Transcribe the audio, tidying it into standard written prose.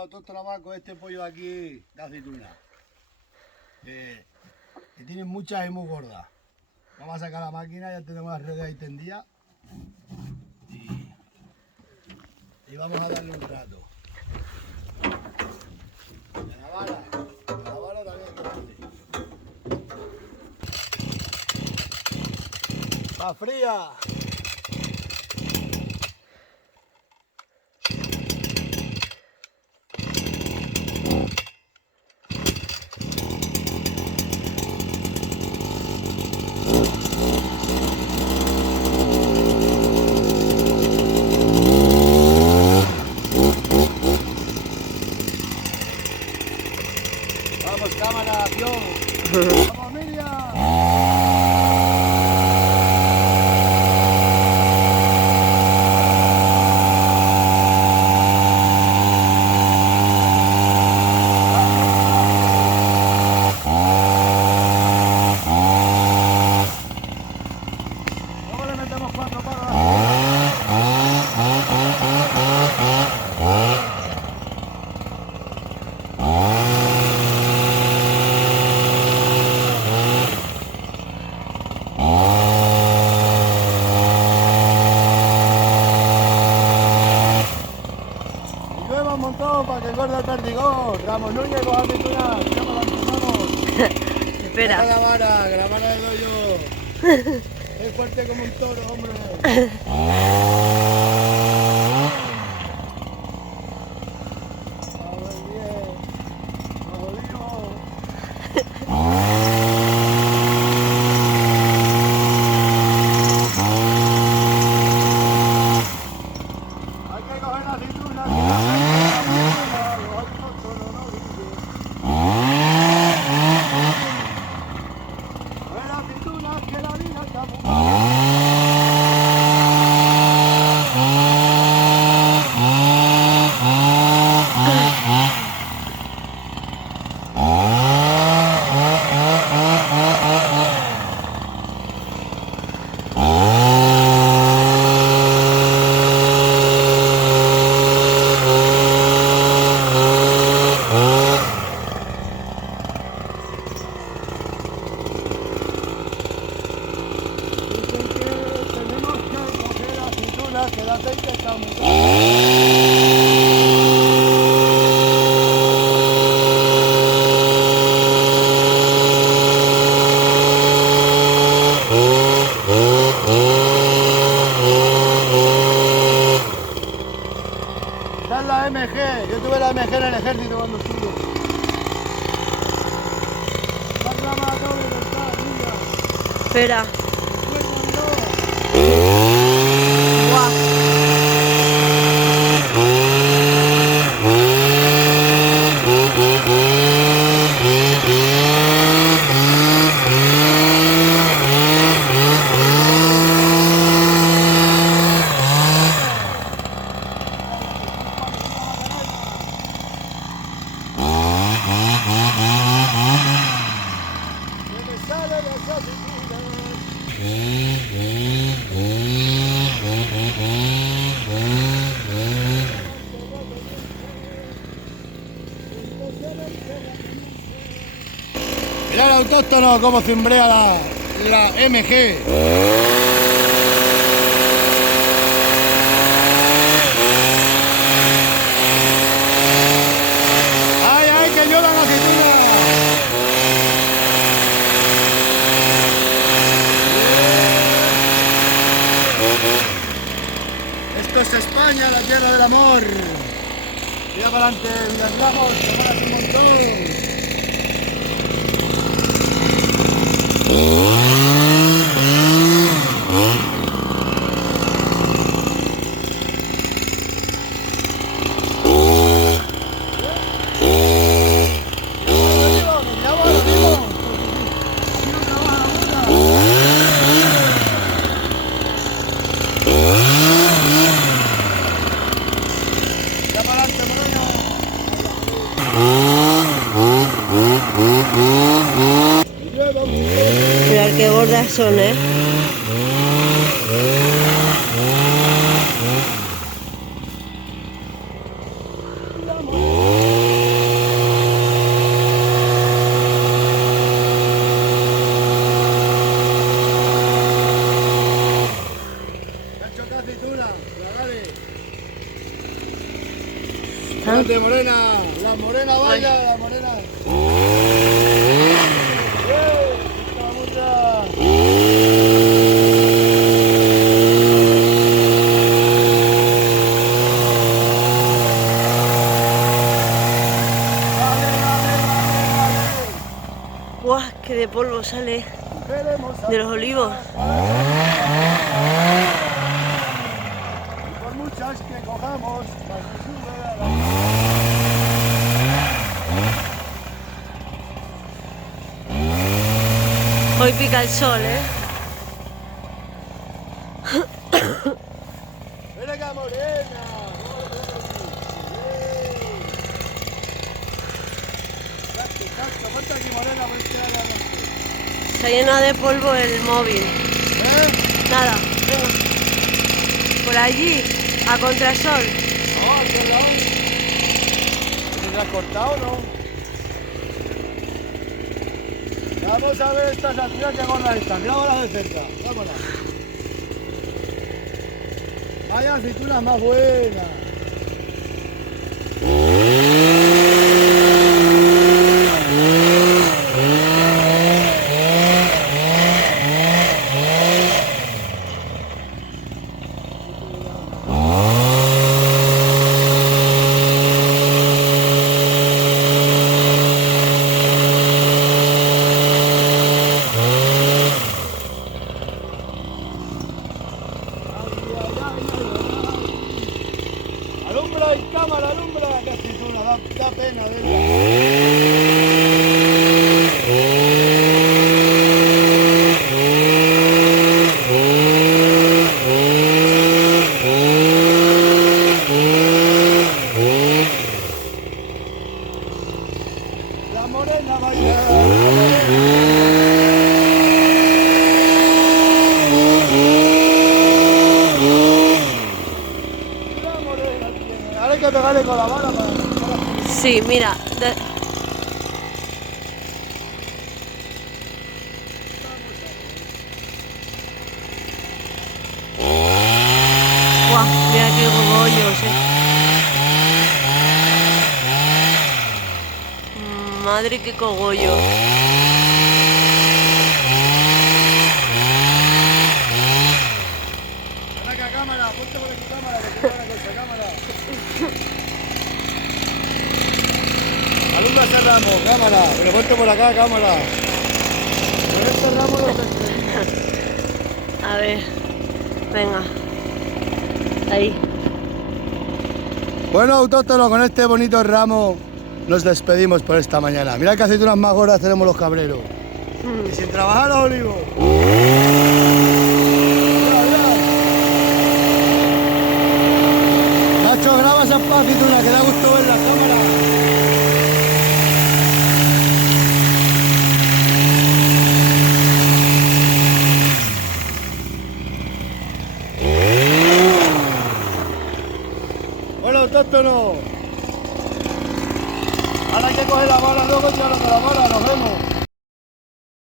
preparado todo este trabajo, este pollo de aquí de aceituna. Que tienen muchas y muy gordas. Vamos a sacar la máquina, ya tenemos las redes ahí tendidas. Y vamos a darle un rato. La vara también hay que darle. ¡Más fría! Vamos, cámara, acción. Vamos, Miriam. Luego le metemos 4 palos. Y lo hemos montado para que engorde el perdigón. Ramos Núñez con aceitunas. Tiramos las empezamos. Espera. La vara, que la vara le doy yo. Es fuerte como un toro, hombre. Vamos bien. Vamos vivo. Hay que coger la aceituna. La aceituna que la vida está. Dicen que tenemos que coger la aceituna, que el aceite está muy... Esta es la MG, yo tuve la MG en el ejército cuando estuve. La clama todo libertad, niña. Espera. Suéltalo. Guau. Que me salen las aceitunas. Mirad el autóctono como cimbrea la MG. ¡Ay, ay, que lloran la aceituna! Esto es España, la tierra del amor. Mira para adelante, Villas Lagos, que molas un montón. Ya para adelante, Moreno. Mirad qué gordas son, ¿eh? Vamos. Grande, Morena. La Morena baila, la Morena. Buah, que de polvo sale de los olivos. Y por muchas que cojamos, más nos sube a la... Hoy pica el sol, ¿eh? ¡Ven acá, Morena! ¡Cacho, ponte aquí, Morena! Por este lado. Se llena de polvo el móvil. Nada, venga. Por allí, a contrasol. No, aquí al lado. ¿Te has cortado o no? Vamos a ver estas aceitunas que gordas están. Míralas de cerca. Vámonos. Vaya aceitunas más buenas. Alumbra y cámara, alumbra. Qué aceituna, da pena verla. La Morena baila. Ahora hay que pegarle con la vara para... Sí, mira. Buah, mira qué cogollos, Madre, qué cogollo. Ven acá, cámara, ponte por aquí cámara, que te van con esa cámara. Alumbra ese ramo, cámara, pero ponte por acá, cámara. Con este ramo los despedimos. A ver, venga. Ahí. Bueno, autóctono, con este bonito ramo nos despedimos por esta mañana. Mira qué aceitunas más gordas tenemos los cabreros. Y sin trabajar los olivos. Mira, mira. Nacho, graba esas aceitunas que da gusto ver la cámara. Bueno, autóctono. Ahora hay que coger la bala luego y ya lo de la bala, nos vemos.